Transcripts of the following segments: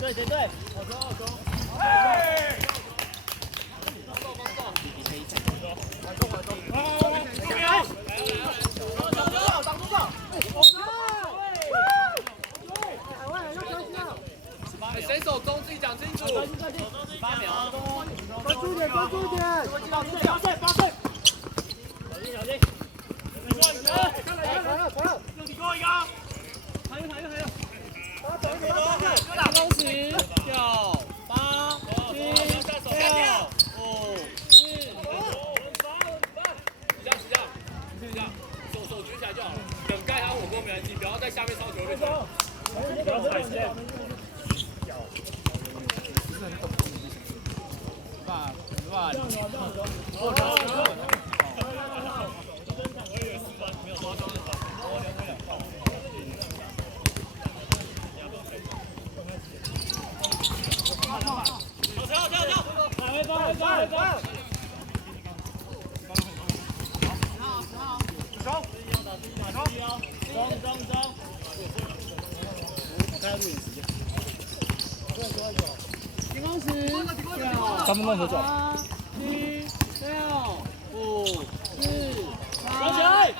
对对，好球好球！哎！帮助帮助！缓冲缓冲！谁手中自己讲清楚。8秒。关注一点，关注一点。8岁。小心。传了。又你给我一个。还有。打10、9、8、7、6、5、4。手举起来就好了，梗盖他火锅没关系，不要在下面烧球被传。不要踩线。不是很懂。爸。3分钟合转。7、6、5、4、3、2、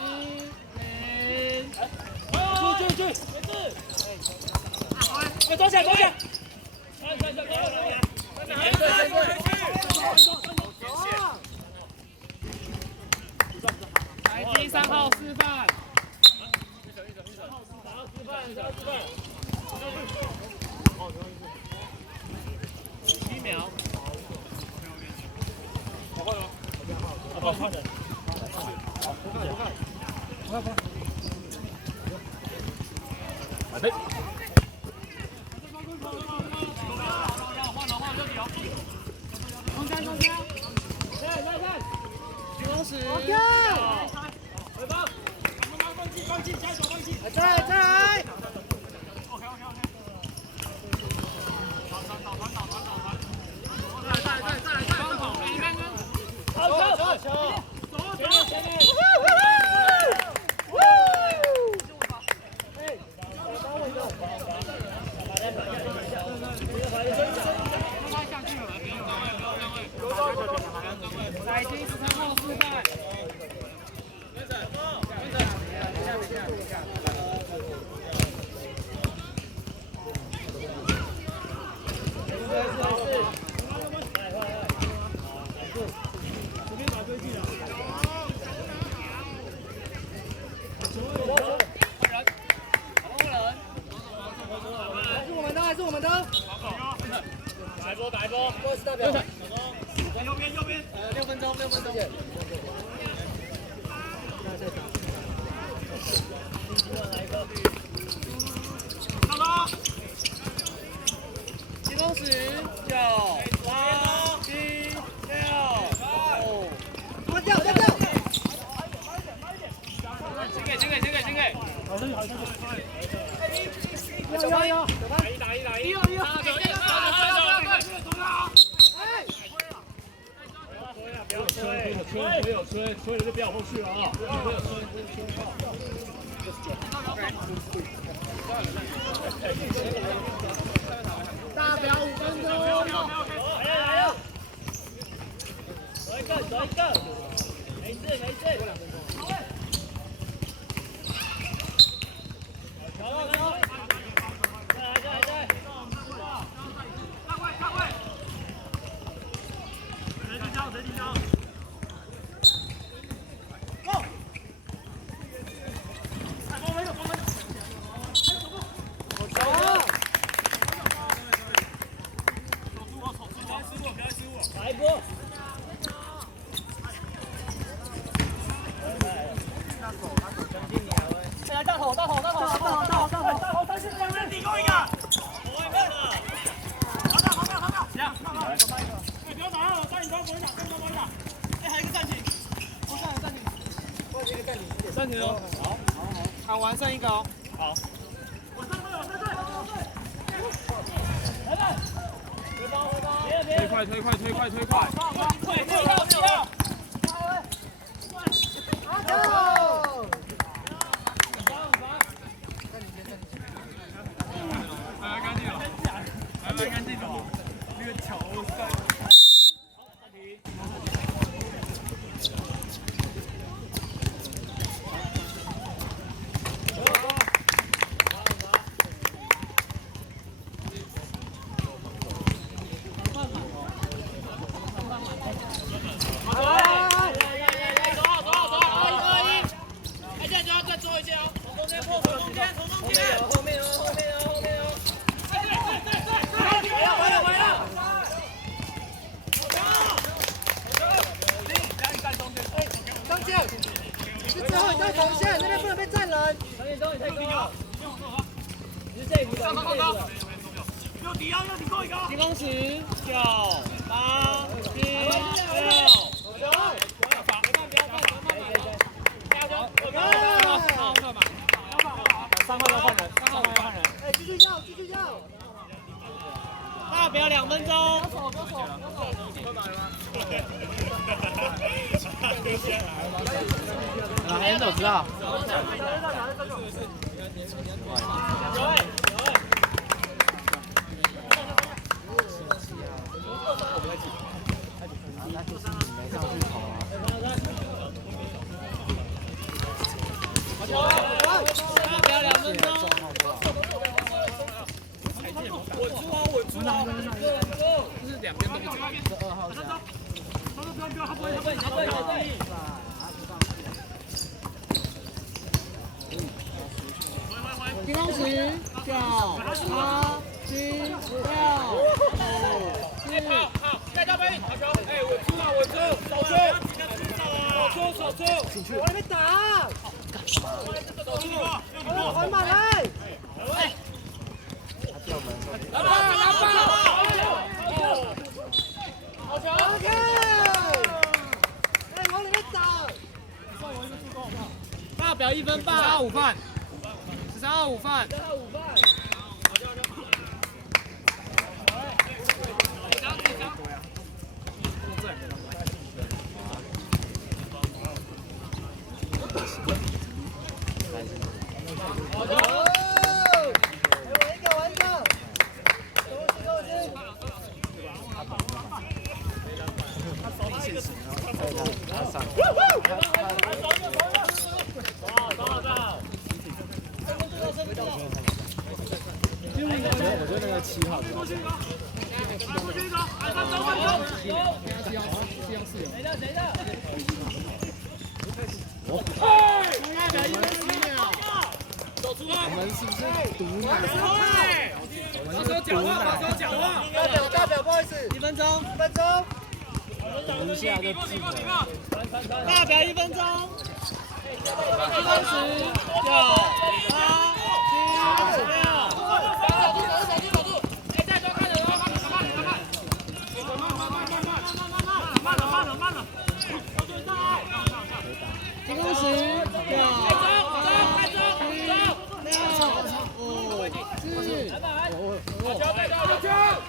1、0。去！躲起来！来第3号示范。7秒。好，快点。好，快。来呗。OK。回放。放进，加手放进。再来。好球！前面。来第13号示范。还是我们的。打一波。多次代表。右边。6分钟。上了。7公尺，9、8、7、6、5。掉。先给。有。打一。吹了就不要后续了啊！大表5分钟。来了。走一个。没事。再来。看位。谁紧张？来一波。来大头，3线2人，你给我一个。行。不要打了，3你帮我一打，还有一个暂停。暂停哦。好。喊完剩一个哦。好。我3队。来。推快。10公尺，9、8、7、哎，继续要，继续要。大表2分钟。还有手知道。大表2分钟。就是两边都不准。是2号加。 10公尺，9、8、7、6、5、带到位，好球！哎，稳住啊，稳住，守住，守住，我还没打。守住啊！回马来。来吧，来吧！好球！ OK。哎，往里面打。大表1分半，13号午饭，13号午饭。我觉得那个7号。我们是不是毒奶？放手讲话，放手讲话。大表，不好意思1分钟。1分钟。读一下就记得。大表1分钟。10公尺，9、8、7、6。 10公尺，9、8、7、6、5、4。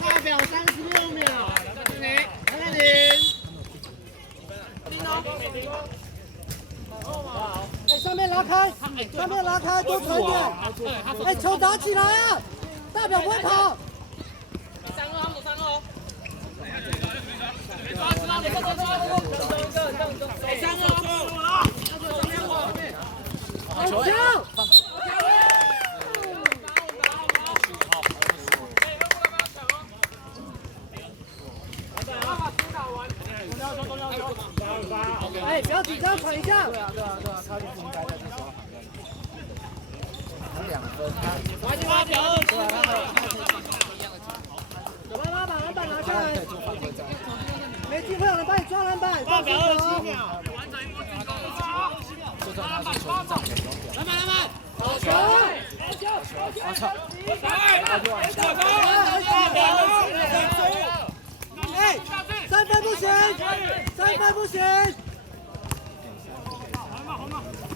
大表36秒，来零。哎，上面拉开，上面拉开，多传点。哎，球打起来啊！大表不会跑。好球！哎，不要紧张，传一下。对啊，他就应该在这时候。他2分，大表20秒。走吧，把篮板拿下来。没机会，有人帮你抓篮板。大表27秒。就算他是球是站给中表。篮板。好球！我操！哎，3分不行，3分不行。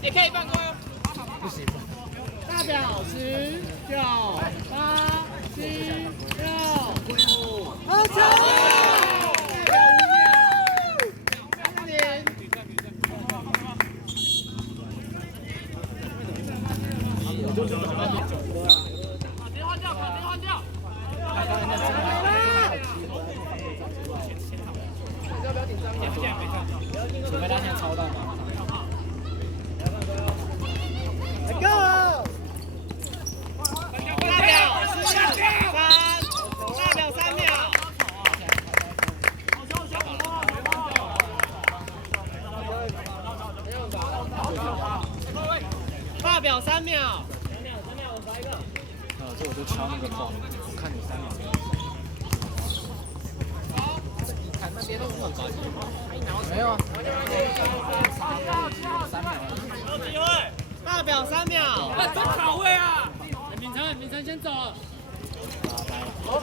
也可以犯规哦。不行。大表10、9、8、7、6、5。好球！大表5秒。换掉。3秒。这我就敲那个洞，我看你3秒。看那边都很高级。没有啊。3秒。有机会。大表3秒。真卡位啊！敏晨先走。拜拜。